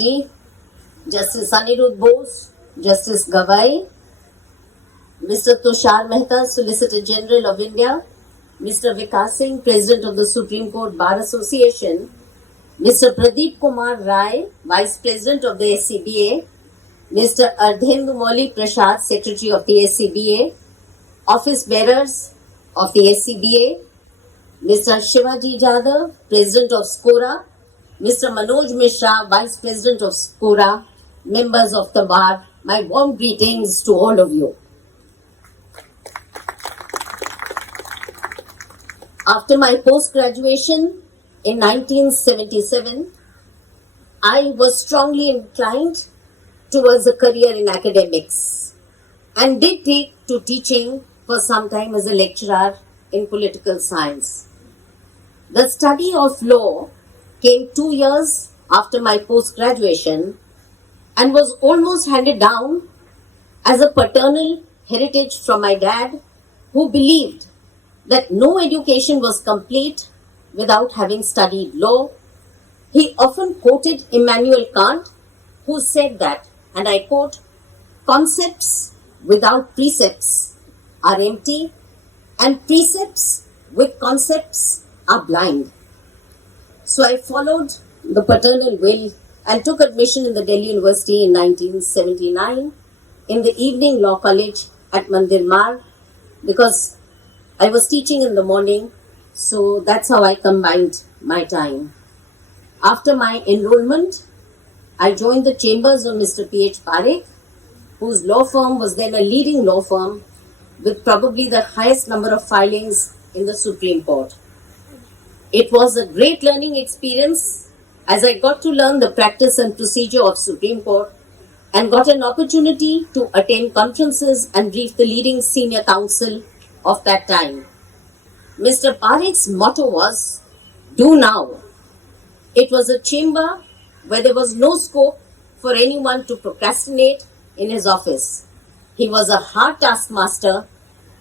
Justice Anirudh Bose, Justice Gawai, Mr. Tushar Mehta, Solicitor General of India, Mr. Vikas Singh, President of the Supreme Court Bar Association, Mr. Pradeep Kumar Rai, Vice President of the SCBA, Mr. Ardhendu Molli Prasad, Secretary of the SCBA, Office Bearers of the SCBA, Mr. Shivaji Jadhav, President of SCORA, Mr. Manoj Mishra, Vice President of SCORA, members of the Bar, my warm greetings to all of you. After my post-graduation in 1977, I was strongly inclined towards a career in academics and did take to teaching for some time as a lecturer in political science. The study of law came 2 years after my post-graduation and was almost handed down as a paternal heritage from my dad, who believed that no education was complete without having studied law. He often quoted Immanuel Kant, who said that, and I quote, "Concepts without precepts are empty, and precepts with concepts are blind." So I followed the paternal will and took admission in the Delhi University in 1979 in the evening law college at Mandir Marg, because I was teaching in the morning, so that's how I combined my time. After my enrollment, I joined the chambers of Mr. P.H. Parekh, whose law firm was then a leading law firm with probably the highest number of filings in the Supreme Court. It was a great learning experience as I got to learn the practice and procedure of Supreme Court and got an opportunity to attend conferences and brief the leading senior counsel of that time. Mr. Parekh's motto was, "Do now." It was a chamber where there was no scope for anyone to procrastinate in his office. He was a hard taskmaster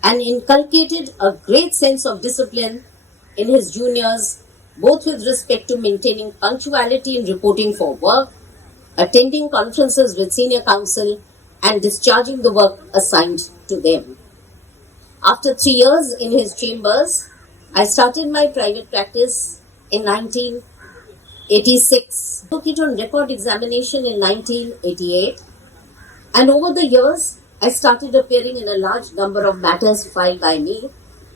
and inculcated a great sense of discipline in his juniors, both with respect to maintaining punctuality in reporting for work, attending conferences with senior counsel, and discharging the work assigned to them. After 3 years in his chambers, I started my private practice in 1986. I took it on record examination in 1988, and over the years, I started appearing in a large number of matters filed by me,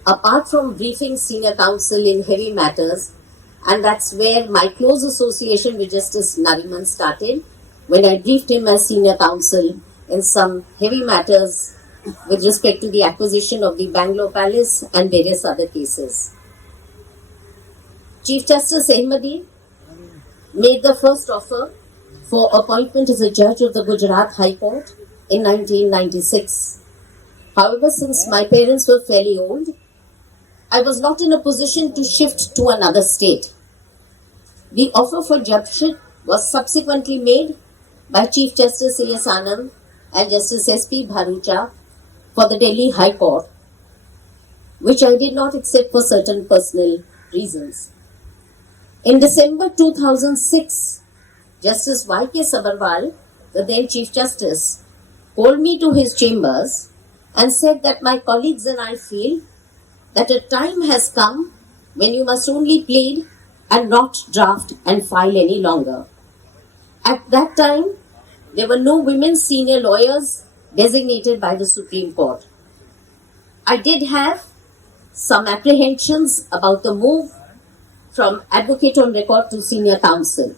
apart from briefing senior counsel in heavy matters, and that's where my close association with Justice Nariman started, when I briefed him as senior counsel in some heavy matters with respect to the acquisition of the Bangalore Palace and various other cases. Chief Justice Ahmadi made the first offer for appointment as a judge of the Gujarat High Court in 1996. However, since my parents were fairly old, I was not in a position to shift to another state. The offer for judgeship was subsequently made by Chief Justice A.S. Anand and Justice S.P. Bharucha for the Delhi High Court, which I did not accept for certain personal reasons. In December 2006, Justice Y.K. Sabharwal, the then Chief Justice, called me to his chambers and said that my colleagues and I feel that a time has come when you must only plead and not draft and file any longer. At that time, there were no women senior lawyers designated by the Supreme Court. I did have some apprehensions about the move from advocate on record to senior counsel.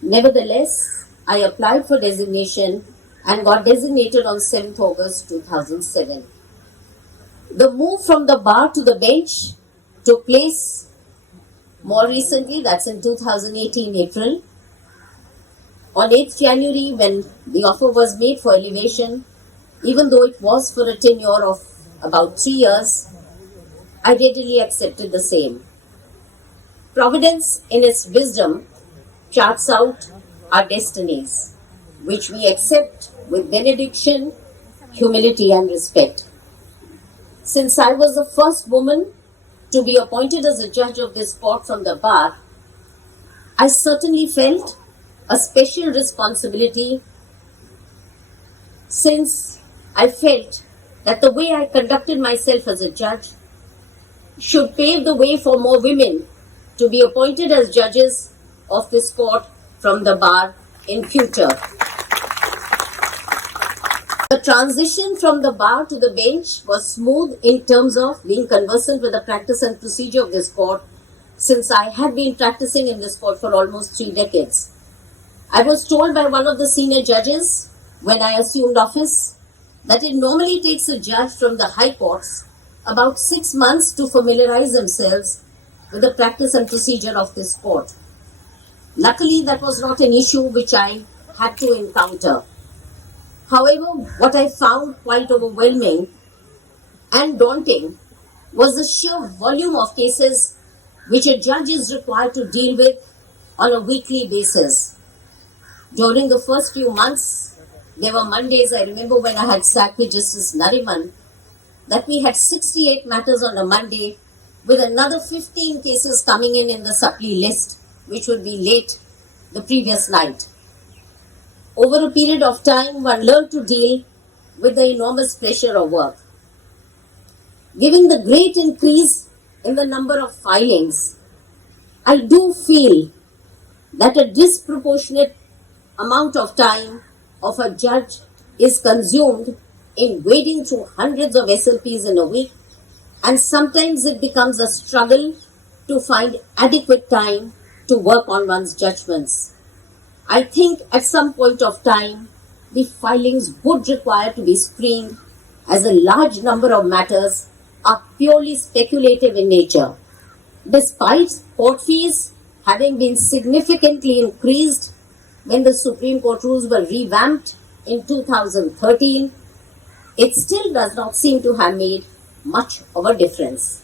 Nevertheless, I applied for designation and got designated on 7th August 2007. The move from the bar to the bench took place more recently, that's in 2018 April. On 8th January, when the offer was made for elevation, even though it was for a tenure of about 3 years, I readily accepted the same. Providence, in its wisdom, charts out our destinies, which we accept with benediction, humility, and respect. Since I was the first woman to be appointed as a judge of this court from the bar, I certainly felt a special responsibility since I felt that the way I conducted myself as a judge should pave the way for more women to be appointed as judges of this court from the bar in future. The transition from the bar to the bench was smooth in terms of being conversant with the practice and procedure of this court, since I had been practicing in this court for almost 3 decades. I was told by one of the senior judges when I assumed office that it normally takes a judge from the high courts about 6 months to familiarize themselves with the practice and procedure of this court. Luckily, that was not an issue which I had to encounter. However, what I found quite overwhelming and daunting was the sheer volume of cases which a judge is required to deal with on a weekly basis. During the first few months, there were Mondays, I remember when I had sat with Justice Nariman, that we had 68 matters on a Monday with another 15 cases coming in the supply list, which would be late the previous night. Over a period of time, one learned to deal with the enormous pressure of work. Given the great increase in the number of filings, I do feel that a disproportionate amount of time of a judge is consumed in wading through hundreds of SLPs in a week, and sometimes it becomes a struggle to find adequate time to work on one's judgments. I think at some point of time, the filings would require to be screened, as a large number of matters are purely speculative in nature. Despite court fees having been significantly increased when the Supreme Court rules were revamped in 2013, it still does not seem to have made much of a difference.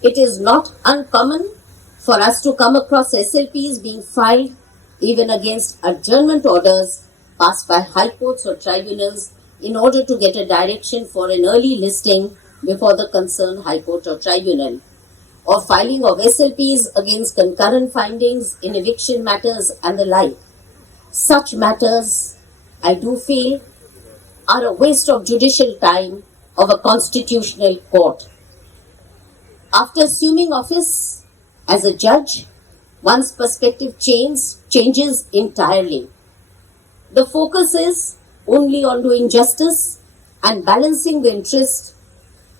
It is not uncommon for us to come across SLPs being filed even against adjournment orders passed by high courts or tribunals in order to get a direction for an early listing before the concerned high court or tribunal, or filing of SLPs against concurrent findings in eviction matters and the like. Such matters, I do feel, are a waste of judicial time of a constitutional court. After assuming office as a judge, one's perspective changes entirely. The focus is only on doing justice and balancing the interest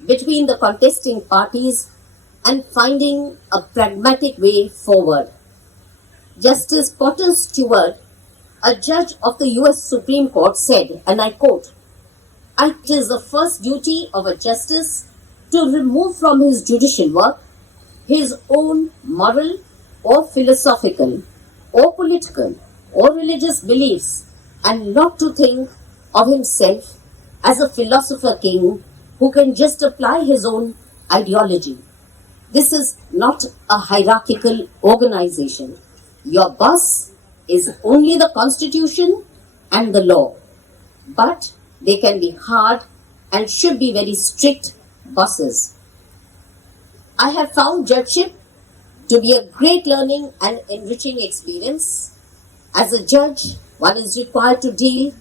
between the contesting parties and finding a pragmatic way forward. Justice Potter Stewart, a judge of the US Supreme Court, said, and I quote, "It is the first duty of a justice to remove from his judicial work his own moral or philosophical or political or religious beliefs, and not to think of himself as a philosopher king who can just apply his own ideology. This is not a hierarchical organization. Your boss is only the Constitution and the law, but they can be hard and should be very strict bosses." I have found judgeship to be a great learning and enriching experience. As a judge, one is required to deal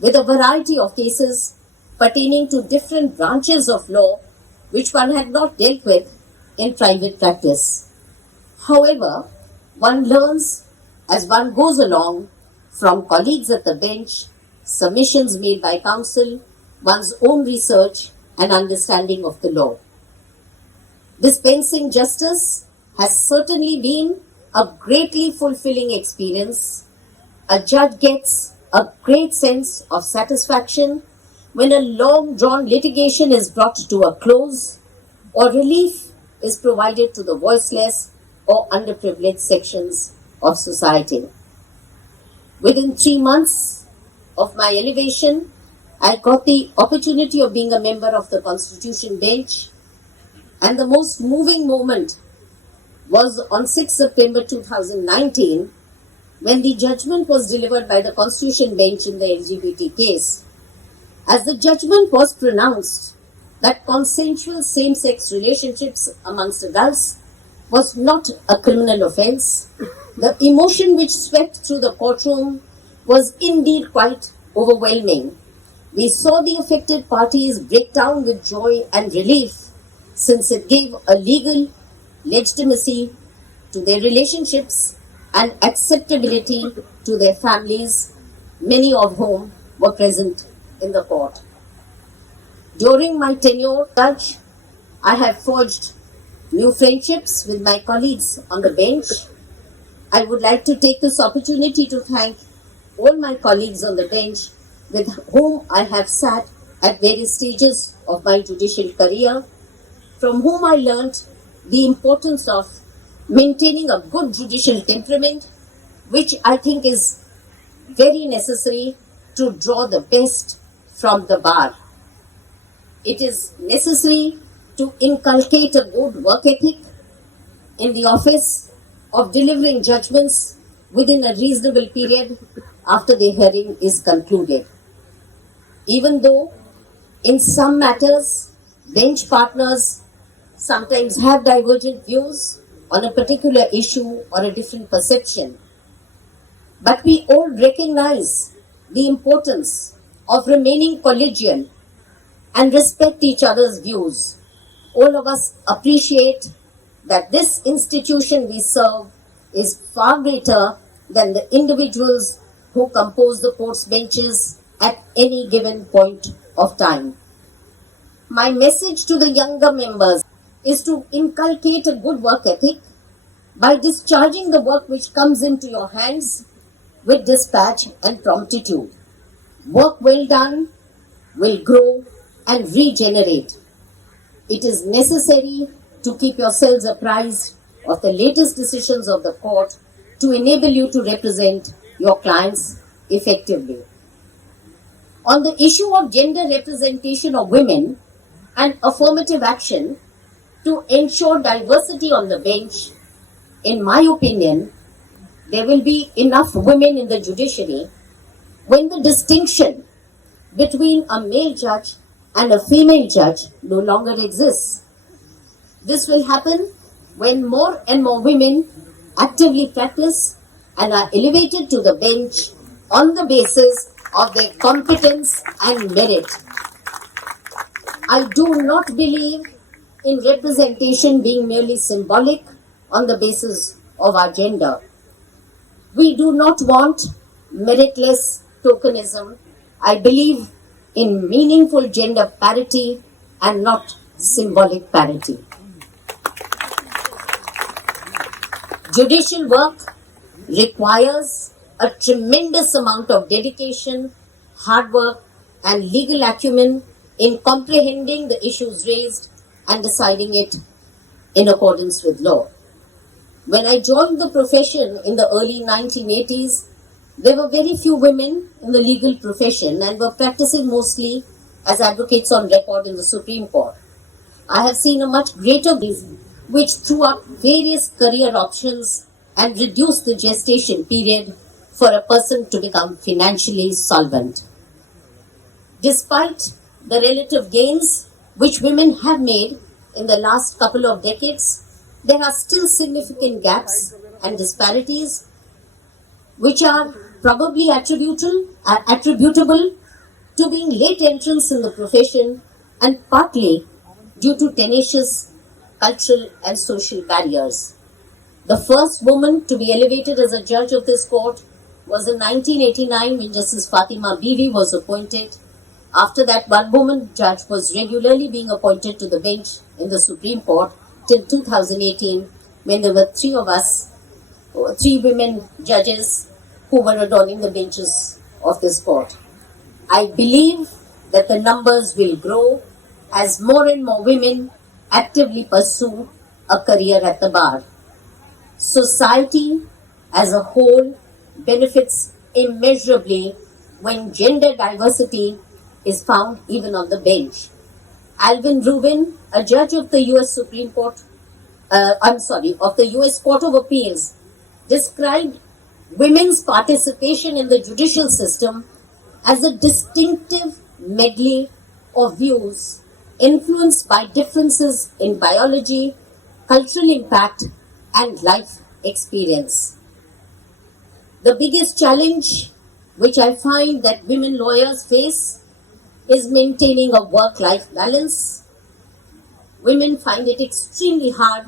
with a variety of cases pertaining to different branches of law which one had not dealt with in private practice. However, one learns as one goes along from colleagues at the bench, submissions made by counsel, one's own research and understanding of the law. Dispensing justice has certainly been a greatly fulfilling experience. A judge gets a great sense of satisfaction when a long-drawn litigation is brought to a close or relief is provided to the voiceless or underprivileged sections of society. Within 3 months of my elevation, I got the opportunity of being a member of the Constitution bench, and the most moving moment was on 6 September 2019 when the judgment was delivered by the Constitution bench in the LGBT case. As the judgment was pronounced that consensual same-sex relationships amongst adults was not a criminal offence, The emotion which swept through the courtroom was indeed quite overwhelming. We saw the affected parties break down with joy and relief, since it gave a legal legitimacy to their relationships and acceptability to their families, many of whom were present in the court. During my tenure as judge, I have forged new friendships with my colleagues on the bench. I would like to take this opportunity to thank all my colleagues on the bench with whom I have sat at various stages of my judicial career, from whom I learnt the importance of maintaining a good judicial temperament, which I think is very necessary to draw the best from the bar. It is necessary to inculcate a good work ethic in the office of delivering judgments within a reasonable period after the hearing is concluded. Even though in some matters bench partners sometimes have divergent views on a particular issue or a different perception, but we all recognize the importance of remaining collegial and respect each other's views. All of us appreciate that this institution we serve is far greater than the individuals who compose the court's benches at any given point of time. My message to the younger members is to inculcate a good work ethic by discharging the work which comes into your hands with dispatch and promptitude. Work well done will grow and regenerate. It is necessary to keep yourselves apprised of the latest decisions of the court to enable you to represent your clients effectively. On the issue of gender representation of women and affirmative action to ensure diversity on the bench, in my opinion, there will be enough women in the judiciary when the distinction between a male judge and a female judge no longer exists. This will happen when more and more women actively practice and are elevated to the bench on the basis of their competence and merit. I do not believe in representation being merely symbolic on the basis of our gender. We do not want meritless tokenism. I believe in meaningful gender parity and not symbolic parity. Judicial work requires a tremendous amount of dedication, hard work, and legal acumen in comprehending the issues raised and deciding it in accordance with law. When I joined the profession in the early 1980s, there were very few women in the legal profession and were practicing mostly as advocates on record in the Supreme Court. I have seen a much greater reason which threw up various career options and reduced the gestation period for a person to become financially solvent. Despite the relative gains which women have made in the last couple of decades, there are still significant gaps and disparities which are probably attributable to being late entrants in the profession and partly due to tenacious cultural and social barriers. The first woman to be elevated as a judge of this court was in 1989 when Justice Fatima Bibi was appointed. After that, one woman judge was regularly being appointed to the bench in the Supreme Court till 2018 when there were three women judges who were adorning the benches of this court. I believe that the numbers will grow as more and more women actively pursue a career at the bar. Society as a whole benefits immeasurably when gender diversity is found even on the bench. Alvin Rubin, a judge of the U.S. of the U.S. Court of Appeals, described women's participation in the judicial system as a distinctive medley of views influenced by differences in biology, cultural impact, and life experience. The biggest challenge which I find that women lawyers face is maintaining a work-life balance. Women find it extremely hard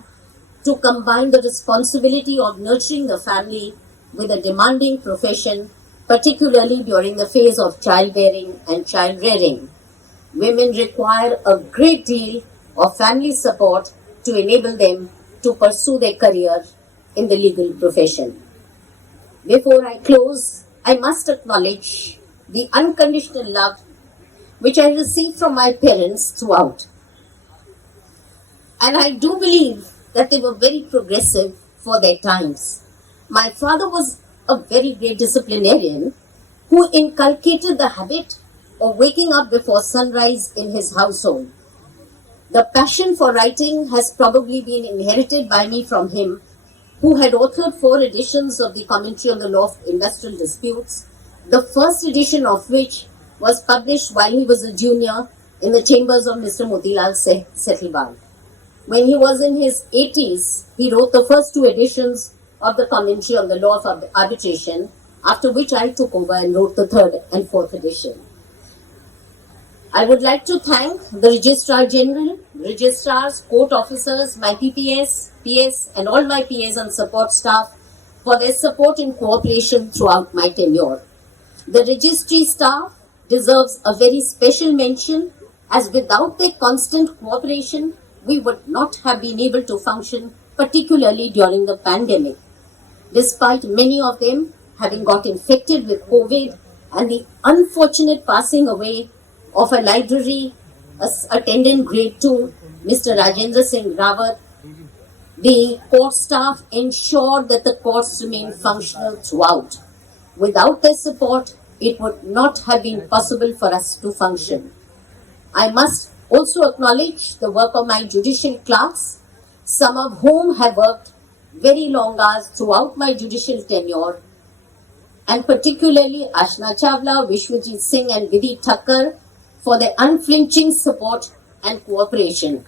to combine the responsibility of nurturing the family with a demanding profession, particularly during the phase of childbearing and child rearing. Women require a great deal of family support to enable them to pursue their career in the legal profession. Before I close, I must acknowledge the unconditional love which I received from my parents throughout. And I do believe that they were very progressive for their times. My father was a very great disciplinarian who inculcated the habit of waking up before sunrise in his household. The passion for writing has probably been inherited by me from him, who had authored 4 editions of the Commentary on the Law of Industrial Disputes, the first edition of which was published while he was a junior in the chambers of Mr. Motilal Settlebal. When he was in his 80s, he wrote the first 2 editions of the Commentary on the Law of Arbitration, after which I took over and wrote the 3rd and 4th edition. I would like to thank the Registrar General, Registrars, Court Officers, my PPS, PS and all my PAs and support staff for their support and cooperation throughout my tenure. The Registry staff deserves a very special mention, as without their constant cooperation, we would not have been able to function, particularly during the pandemic. Despite many of them having got infected with COVID and the unfortunate passing away of a library attendant grade 2, Mr. Rajendra Singh Rawat, the court staff ensured that the courts remained functional throughout. Without their support, it would not have been possible for us to function. I must also acknowledge the work of my judicial clerks, some of whom have worked very long hours throughout my judicial tenure, and particularly Ashna Chawla, Vishwajit Singh and Vidhi Thakkar for their unflinching support and cooperation.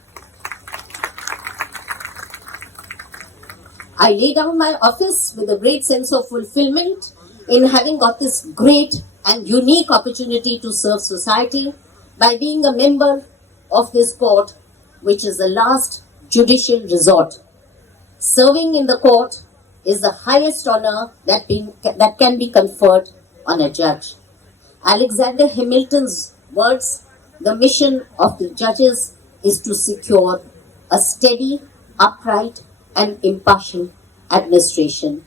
I lay down my office with a great sense of fulfillment in having got this great and unique opportunity to serve society by being a member of this court, which is the last judicial resort. Serving in the court is the highest honor that can be conferred on a judge. Alexander Hamilton's words, the mission of the judges is to secure a steady, upright, and impartial administration.